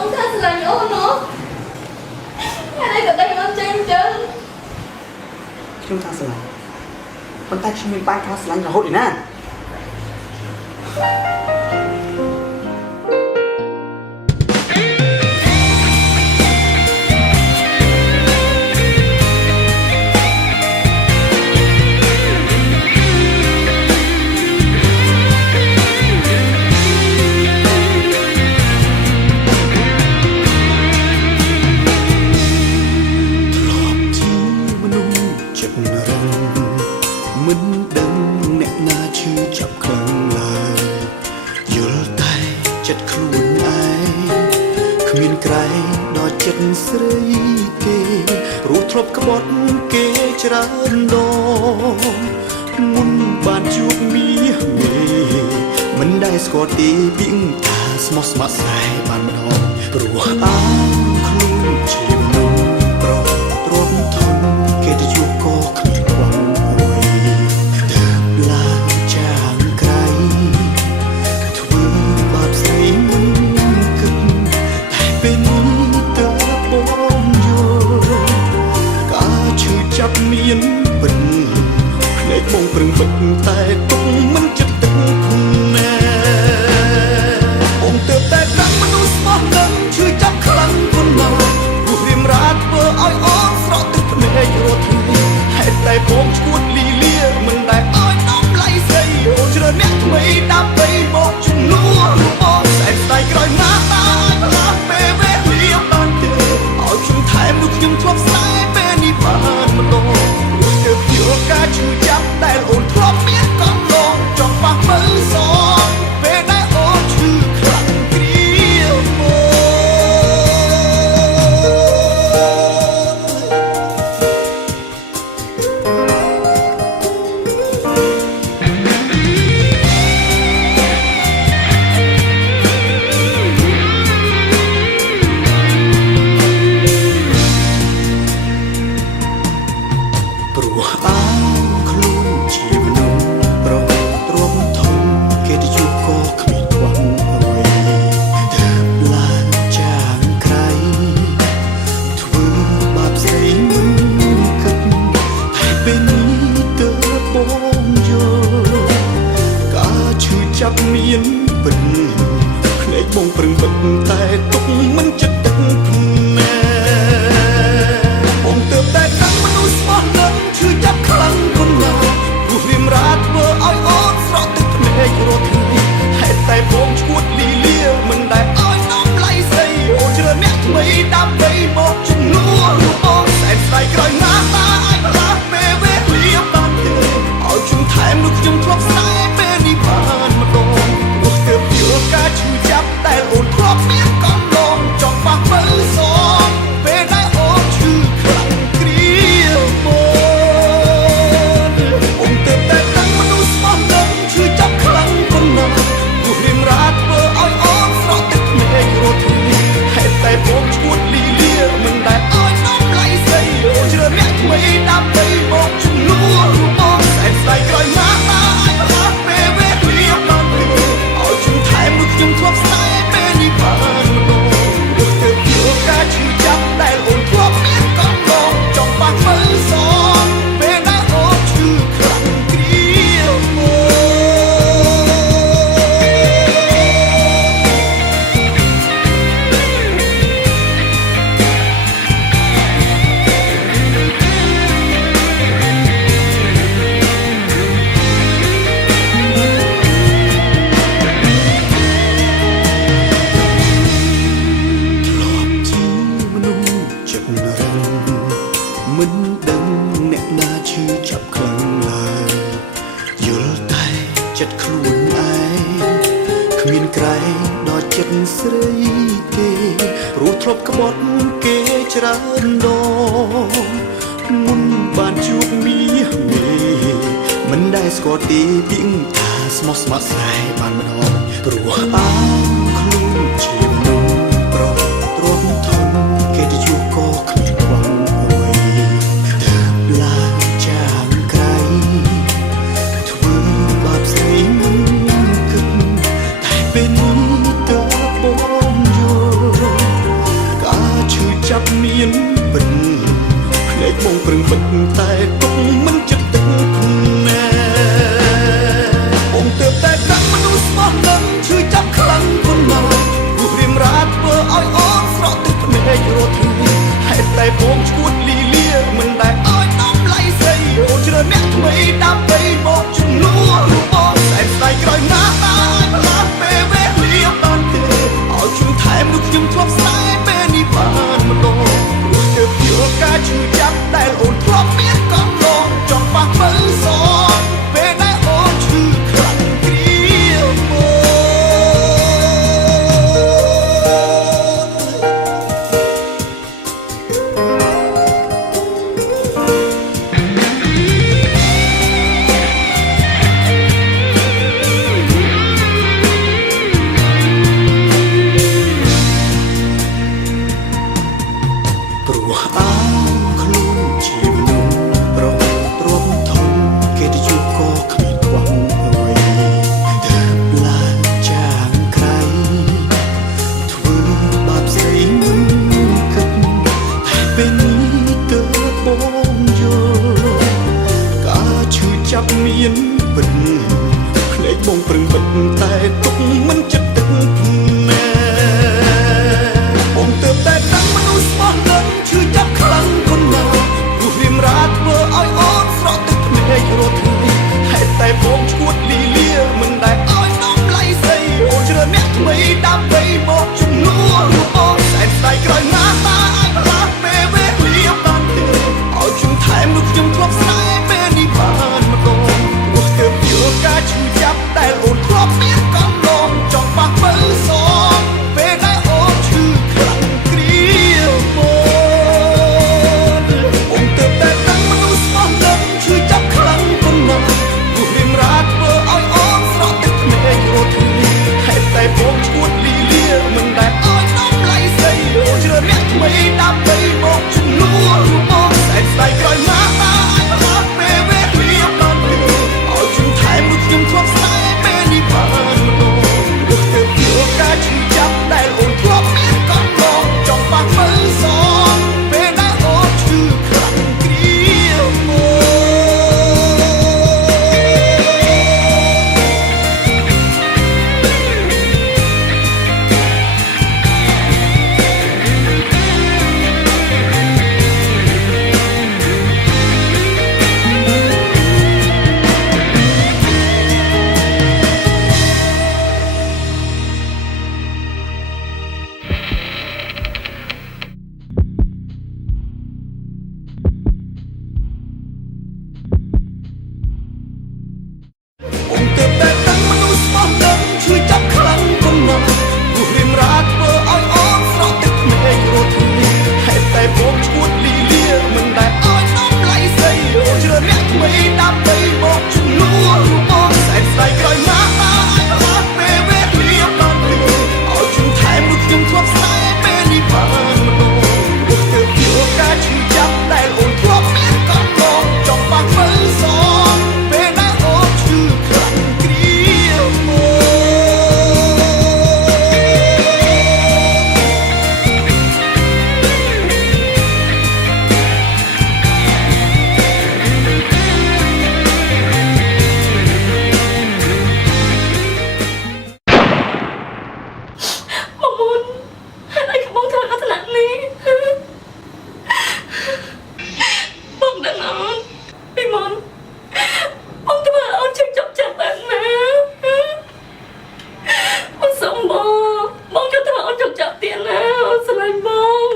ông tha lành ôn nó Hai đây cả đây ôn chân chân Chúng ta sẽ làm Con tay chúng mình bay khá sẽ làm hốt đi nè មិនដឹងអ្នកណាឈឺចាប់ខ្លាំងឡើយយល់តែចិត្តខ្លួនឯងគ្មានក្រែងដល់ចិត្តស្រីទេព្រោះធ្លាប់ក្បត់គេច្រើនដងមុនបានជួបមាសមេមិនដែលស្គាល់ទេពីថាស្មោះស្ម័គ្រស្នេហ៍បានម្ដងព្រោះអាងខ្លួនជាមនុស្សប្រទ្រាំធំគេទៅជួបក៏គ្មានខ្វល់មានពិនភ្នែកបងប្រឹងបិទតែទុកមិនចិត្តទឹកណែបងទើបតែដឹងមនុស្សស្មោះនឹងឈឺចាប់ខ្លាំងប៉ុណ្ណាព្រោះរៀមរាធ្វើឲ្យអងស្រក់ទឹកភ្នែករាល់ថ្ងៃហេតុតែបងឈួតលីលាមិនដែលឲ្យដំឡៃស្រីអូជ្រើអ្នកថ្មីដើម្បីមកជំនួសបងស្អែកស្ដាយក្រោយណាតាឲ្យផ្លាស់ពេលវេលាបានទេឲ្យខ្ញុំថែមនោះខ្ញុំធ្លាប់ស្នេហ៍ពេលនេះបានម្ដងការឈឺចាប់ដែលអូនធ្លាប់មានកន្លងចង់បាក់មើលសងពេលដែលអូនឈឺខ្លាំងគ្រាមកព្រោះអាចាប់មានពិនភ្នែកបងប្រឹងបិទតែទុកមិនចិត្តទឹកណែបងទើបតែដឹងមនុស្សស្មោះនឹងឈឺចាប់ខ្លាំងប៉ុណ្ណាព្រោះរៀមរាធ្វើឲ្យអូនស្រក់ទឹកភ្នែករាល់ថ្ងៃហេតុតែបងឈួតលីលាមិនដែលឲ្យដំឡៃស្រីអូនជ្រើអ្នកថ្មីដើម្បីមកជំនួសបងស្អែកស្ដាយក្រោយណាតាឲ្យផ្លាស់ពេលវេលាបានទេឲ្យខ្ញុំថែមនោះខ្ញុំធ្លាប់ស្នេហ៍ពេលនេះបានការឈឺចាប់តែអូនធ្លាប់មានកន្លងចង់បាក់មើលសងពេលដែលអូនឈឺខ្លាំងគ្រាមកអូនទើបតែដឹងមនុស្សស្មោះនឹងឈឺចាប់ខ្លាំងប៉ុណ្ណាព្រោះរៀមរាធ្វើឲ្យអូនស្រក់ទឹកភ្នែករាល់ថ្ងៃហេតុតែបងឈួតលីលាមិនដែលឲ្យដំឡៃស្រីអូនជ្រើអ្នកថ្មីដើម្បីមកជំនួសបងស្អែកស្ដាយក្រោយណាតាឲ្យផ្លាស់ពេលវេលាបានទេខ្ញុំធ្លាប់ស្នេហ៍ពេលនេះបានម្ដងព្រោះទើបយល់ការឈឺចាប់ដែលអូនធ្លាប់មានកន្លងចង់បាក់មើលសងពេលដែលអូនឈឺខ្លាំងគ្រាមកមិនដឹងអ្នកណាឈឺចាប់ខ្លាំងឡើយយល់តែចិត្តខ្លួនឯងគ្មានក្រែងដល់ចិត្តស្រីទេព្រោះធ្លាប់ក្បត់គេច្រើនដងមុនបានជួបមាសមេមិនដែលស្គាល់ទេពីថាស្មោះស្ម័គ្រស្នេហ៍បានម្ដងព្រោះអាងខ្លួនជាមនុស្សប្រទ្រាំធំគេទៅជួបក៏គ្មានខ្វល់ពេលនេះតើបងយល់ ចបងប្រឹងបិទតែទុកមិនចិត្តទឹកណែបងទើបតែដឹងមនុស្សស្មោះនឹងឈឺចាប់ខ្លាំងប៉ុណ្ណាព្រោះរៀមរាធ្វើឲ្យអូនស្រក់ទឹកភ្នែករត់ថ្ងៃហេតុតែបងឈួតលីលាមិនដែលឲ្យដំឡៃស្រីអូនជ្រើអ្នកថ្មីដើម្បីមកជំនួសបងសែនស្ដាយក្រោយណាស់តែផ្លាស់ពេលវេលាបានទេឲ្យខ្ញុំថែមនោះខ្ញុំធ្លាប់ស្ដាយពេលនេះបានម្ដងព្រោះទើបយល់ការឈឺចាប់ដែលអូនធ្លាប់មានកន្លងចង់ប៉ះមើលសងពេលដែលអូនឈឺខ្លាំងគ្រាមកព្រោះអើខ្លួនជាមនុស្សប្រទ្រពធំគេទៅជួបក៏គ្មានខ្វះអ្វីតែឡើងចាងក្រៃធ្វើបាបស្រីមិនគិតតែពេលនេះទើបបងយល់ការឈឺចាប់មានពិតភ្លេចបងប្រឹងបិទតែទុកមិនចិត្តទឹកណែបងទើបតែដឹងមនុស្សស្មោះនឹងឈឺចាប់ខ្លាំងប៉ុណ្ណាព្រោះរៀមរាធ្វើឲ្យអូនស្រក់ទឹកភ្នែករត់ថ្ងៃហេតុតែបងឈួតលីលាមិនដែលឲ្យដំឡៃស្រីអូនជ្រើអ្នកថ្មីដើម្បីមកជំនួសបងសែនស្ដាយក្រោយណាស់តែអាចផ្លាស់ពេលវេលាបានទេឲ្យខ្ញុំថែមនោះខ្ញុំធ្លាប់ស្ដាយពេលនេះបានម្ដងព្រោះទើបយល់ការឈឺចាប់ដែលអូនធ្លាប់មានកន្លងចង់ប៉ះមើលសងពេលដែលអូនឈឺខ្លាំងគ្រាមកបងទើបតែដឹងមនុស្សស្មោះនឹងឈឺចាប់ខ្លាំងប៉ុណ្ណាព្រោះរៀមរាធ្វើឲ្យអូនស្រក់ទឹកភ្នែករត់ថ្ងៃហេតុតែបងឈួតលីលាមិនដែលឲ្យដំឡៃស្រីអូនជ្រើអ្នកថ្មីដើម្បីមកជំនួសបងសែនស្ដាយក្រោយណាស់តែអាចផ្លាស់ពេលវេលាបានទេឲ្យខ្ញុំថែមនោះខ្ញុំធ្លាប់ស្ដាយពេលនេះបានម្ដងព្រោះទើបយល់ការឈឺចាប់ដែលអូនធ្លាប់មានកន្លងចង់ប៉ះមើលសងពេលដែលអូនឈឺខ្លាំងគ្រាមក បងទើបតែដឹងមនុស្សស្មោះនឹងឈឺចាប់ខ្លាំងប៉ុណ្ណាព្រោះរៀមរាធ្វើឲ្យអូនស្រក់ទឹកភ្នែករត់ថ្ងៃហេតុតែបងឈួតលីលាមិនដែលឲ្យដំឡៃស្រីអូនជ្រើអ្នកថ្មីដើម្បីមកជំនួសបងសែនស្ដាយក្រោយណាស់តែអាចផ្លាស់ពេលវេលាបានទេឲ្យខ្ញុំថែមនោះខ្ញុំធ្លាប់ស្ដាយពេលនេះបានម្ដងព្រោះទើបយល់ការឈឺចាប់ដែលអូនធ្លាប់មានកន្លងចង់ប៉ះមើលសងពេលដែលអូនឈឺខ្លាំងគ្រាមក បងមុនហើយអីក៏បងធ្វើអត់ថ្នាក់នេះបងដឹងអត់ពីមុនបងធ្វើអត់ជិះចប់ចិត្តបានណាបងសុំបងជួយធ្វើអត់ជប់ចាប់ទៀតណាអូនស្រឡាញ់បង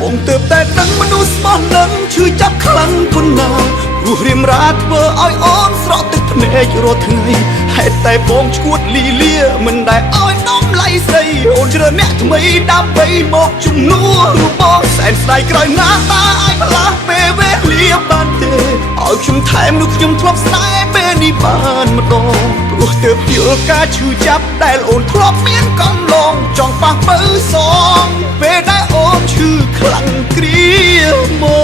បងទើបតែដឹងមនុស្សស្មោះនឹងឈឺចាប់ខ្លាំងប៉ុណ្ណាព្រោះរៀមរាធ្វើឲ្យអូនស្រក់ទឹកភ្នែករត់ថ្ងៃហេតុតែបងឈួតលីលាមិនដែលឲ្យដំឡៃស្រីអូនជ្រើអ្នកថ្មីដើម្បីមកជំនួសបងសែនស្ដាយក្រោយណាស់តែអាចផ្លាស់ពេលវេលាបានទេឲ្យខ្ញុំថែមនោះខ្ញុំធ្លាប់ស្ដាយពេលនេះបានម្ដងព្រោះទើបយល់ការឈឺចាប់ដែលអូនធ្លាប់មានកន្លងចង់ប៉ះមើលសងពេលដែលអូនឈឺខ្លាំងគ្រាមក